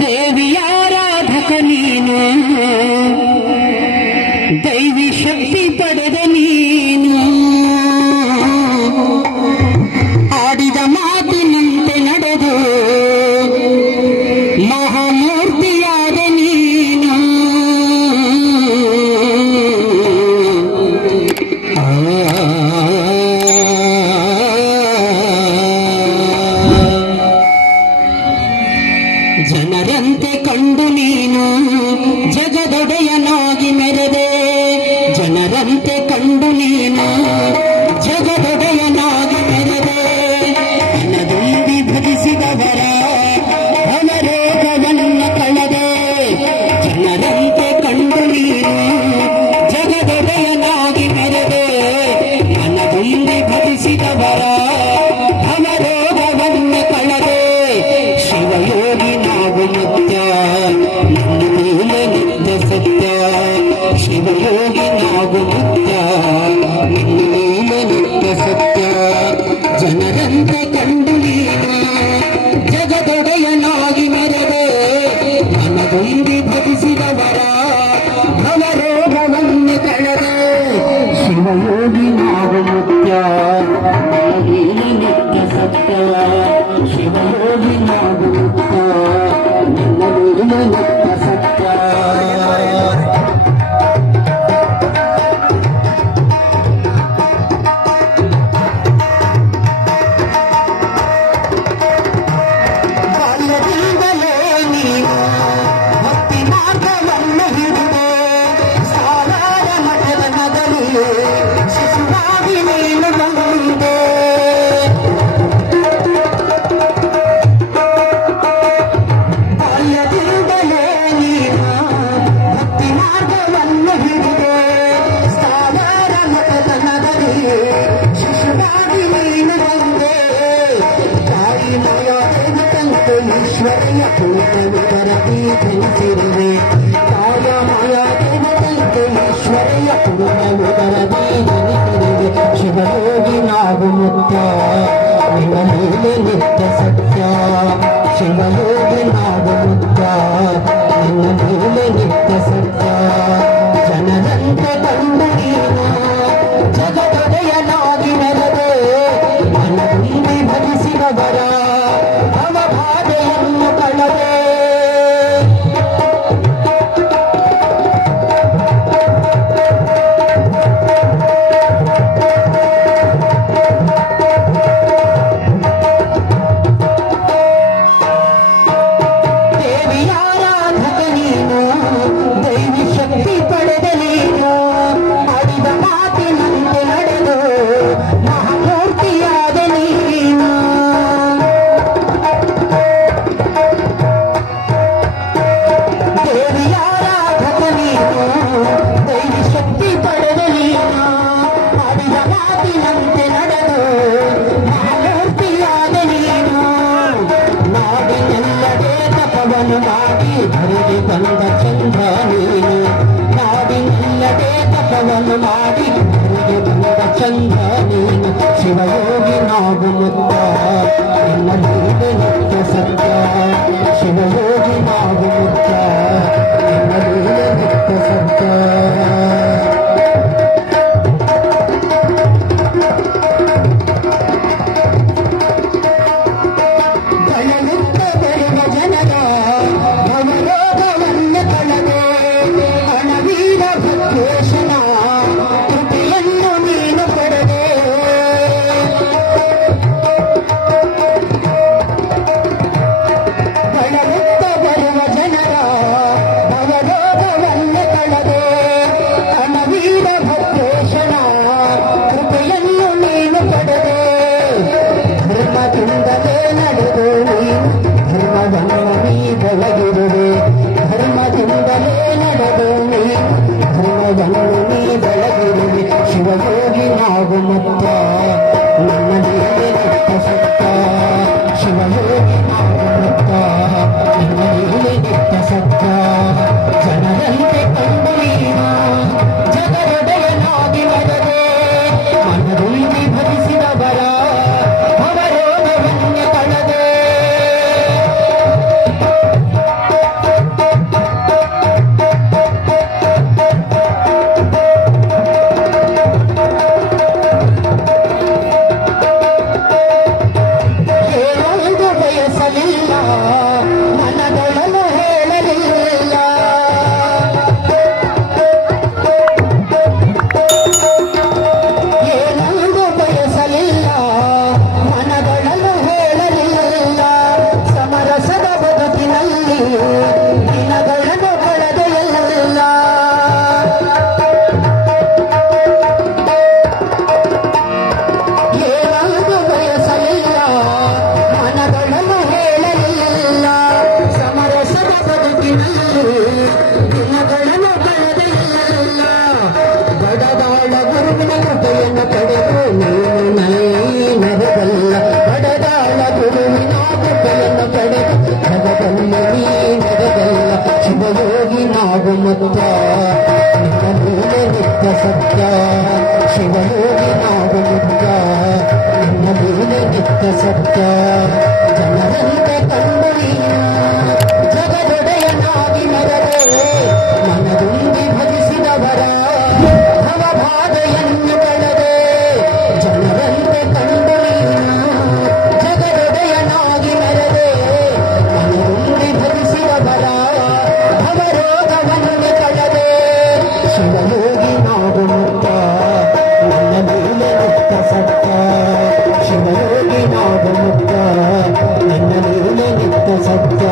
ದೇವಿಯಾರಾಧಕ ನೀನು, ದೈವಿ ಶಕ್ತಿ ಪಡೆದ ನೀನು, ಆಡಿದ ಮಾತಿನಂತೆ ನಡೆದು ಮಹಾಮೂರ್ತಿಯಾದ ನೀನು. ಜನರಂತೆ ಕಂಡು ನೀನು ಜಗದೊಡೆಯನಾಗಿ ಮೆರೆದೆ, ಜನರಂತೆ ಕಂಡು ನೀನು ಜಗದೊಡೆಯನಾಗಿ ಮೆರೆದೆ. ಹಣದುಂಬಿ ಭಜಿಸಿದವರ ಭವರೋಗವನ್ನು ಕಳೆದೆ, ಜನರಂತೆ ಕಂಡು ನೀನು ಜಗದೊಡೆಯನಾಗಿ ಮೆರೆದೆ. ಹಣದುಂಬಿ ಭಜಿಸಿದವರ ಭವರೋಗವನ್ನು ಕಳೆದೆ. ಶಿವಯೋಗಿ ನಾವು ನಿತ್ಯ ನಿನ್ನ ನಿತ್ಯ ಸತ್ಯ, ಶಿವಯೋಗಿ ನಾವು ನಿತ್ಯ ನಿನ್ನ ನಿತ್ಯ ಸತ್ಯ. ಜನರಂತೆ ಕಂಡು ನೀನು ಜಗದೊಡೆಯನಾಗಿ ಮೆರೆದೆ, ಮನದುಂಬಿ ಭಜಿಸಿದವರ ಭವರೋಗವನ್ನು ಕಳೆದೆ. ಶಿವಯೋಗಿ ನಾವು ನಿತ್ಯ ನಿನ್ನ ನಿತ್ಯ ಸತ್ಯ, ಶಿವಯೋಗಿ ನಾವು ನಿತ್ಯ ನಿನ್ನ ನಿತ್ಯ ಸತ್ಯ. ಬಾಲ್ಯದಿಂದಲೇ ನೀನು ಭಕ್ತಿ ಮಾರ್ಗವನ್ನು ಹಿಡಿದೆ, ಸಾಲಾರ ಮಠದ ನಗರಿಗೆ ಶಿಶುವಾಗಿ ನೀನು ಬಂದೆ. ಬಾಲ್ಯದಿಂದಲೇ ನೀನು ಭಕ್ತಿ ಮಾರ್ಗವನ್ನು ಹಿಡಿದೆ, ಸಾಲಾರ ಮಠದ ನಗರಿಗೆ ಶಿಶುವಾಗಿ ನೀನು ಬಂದೆ. ತಾಯಿ ಮಯ ತೆಗೆದಂತೆ ಈಶ್ವರಯ್ಯ ಪೂರ್ಣವಿದರದಿ ಧರಿಸಿರುವೆ, ತಾಯ ಮಯ ತೆಗೆದಂತೆ ಈಶ್ವರಯ್ಯ ಪೂರ್ಣವಿದರದಿ ಧರಿಸಿರುವೆ. ಶಿವಯೋಗಿ ನಾವು ಮುಕ್ತ ನಿನ್ನ ಮೇಲೆ ನಿತ್ಯ ಸತ್ಯ, ಶಿವಯೋಗಿ ನಾವು ಮುಕ್ತ ನಿನ್ನ ಮೇಲೆ ನಿತ್ಯ ಸತ್ಯ. ಜನರಂತೆ ಕಂಡು ನೀನು ಜಗದೊಡೆಯನಾಗಿ ಮೆರೆದೆ, ಮನದುಂಬಿ ಭಜಿಸಿದವರ ಭವಬಾಧೆಯನ್ನು ಕಳೆದೆ. ದೇವಿಯಾರಾಧಕ ನೀನು, ದೈವಿ ಶಕ್ತಿ ಪಡೆದ ನೀನು, ಆಡಿದ ಮಾತಿನಂತೆ ನಡೆದು ಮಹಾಮೂರ್ತಿಯಾದ ನೀನು. ದೇವಿಯಾರಾಧಕ ನೀನು, ದೈವಿ ಶಕ್ತಿ ಪಡೆದ ನೀನು, ಆಡಿದ ಮಾತಿನಂತೆ ನಡೆದು ಮಹಾಮೂರ್ತಿಯಾದ ನೀನು. ನಾಡಿನೆಲ್ಲಡೆ ತಪವನ್ನು ಮಾಡಿ ಧರೆಗೆ ಬಂದ ಚಂದ್ರ ನೀನು, ನಾಡಿನೆಲ್ಲಡೆ ತಪವನ್ನು ಮಾಡಿ ಧರೆಗೆ ಬಂದ ಚಂದ್ರ ನೀನು. ಶಿವಯೋಗಿ ನಾವು ಮುಕ್ತ ನಿನ್ನ ಮೇಲೆ ನಿತ್ಯ ಸತ್ಯ, ಶಿವಯೋಗಿ ನಾವು ಮುಕ್ತ ನಿನ್ನ ಮೇಲೆ ನಿತ್ಯ ಸತ್ಯ. ದಯವಿಟ್ಟ ಬರುವ ಜನರ ಭವರೋಗವನ್ನು ಕಳೆದೆ, ಹಣವೀರ ಭದ್ರೇಶನ ಕೃಪೆಯನ್ನು ನೀನು ಪಡೆದೆ. ದಯವಿಟ್ಟ ಬರುವ ಜನರ ಭವರೋಗವನ್ನು ಕಳೆದೆ, ಹಣವೀರ ಭದ್ರೇಶನ ಕೃಪೆಯನ್ನು ನೀನು ಪಡೆದೆ. ಧರ್ಮದಿಂದಲೇ ನಡೆದು ನೀನು ಧರ್ಮವನ್ನು ನೀ ಬೆಳಗಿರುವೆ, ಧರ್ಮದಿಂದಲೇ ನಡೆದು ನೀನು ಧರ್ಮವನ್ನು ನೀ ಬೆಳಗಿರುವೆ. ಶಿವಯೋಗಿ ನಾವು ಮುಕ್ತ ನನ್ನ ಮೇಲೆ ನಿತ್ಯ ಸತ್ಯ, ಶಿವಯೋಗಿ ನಾವು ಮುಕ್ತ ನಿನ್ನ ಮೇಲೆ ನಿತ್ಯ ಸತ್ಯ. ಜನರಂತೆ ಕಂಡು ನೀನು ಸತ್ಯ ಶಿವಯೋಗಿ ನಾವು ಮುಕ್ತ ನಿನ್ನ ಮೇಲೆ ನಿತ್ಯ ಸತ್ಯ ಜನರಂತೆ ಕಂಡು ನೀನ ಜಗದೊಡೆಯನಾಗಿ ಮೆರೆದೆ ಮನದುಂಬಿ ಭಜಿಸಿದವರ ಭವಬಾಧೆಯನ್ನು ಕಳೆದೆ ಜನರಂತೆ ಕಂಡು ನೀನ ಜಗದೊಡೆಯನಾಗಿ ಮೆರೆದೆ ಮನದುಂಬಿ ಭಜಿಸಿದವರ ಭವರೋಗವನ್ನು ಕಳೆದೆ ಶಿವಯೋಗಿ ನಾವು ಮುಕ್ತ ನನ್ನ ಮೇಲೆ ನಿತ್ಯ ಸತ್ಯ ಶಿವಯೋಗಿ ನಾವು ಮುಕ್ತ ನನ್ನ ಮೇಲೆ ನಿತ್ಯ ಸತ್ಯ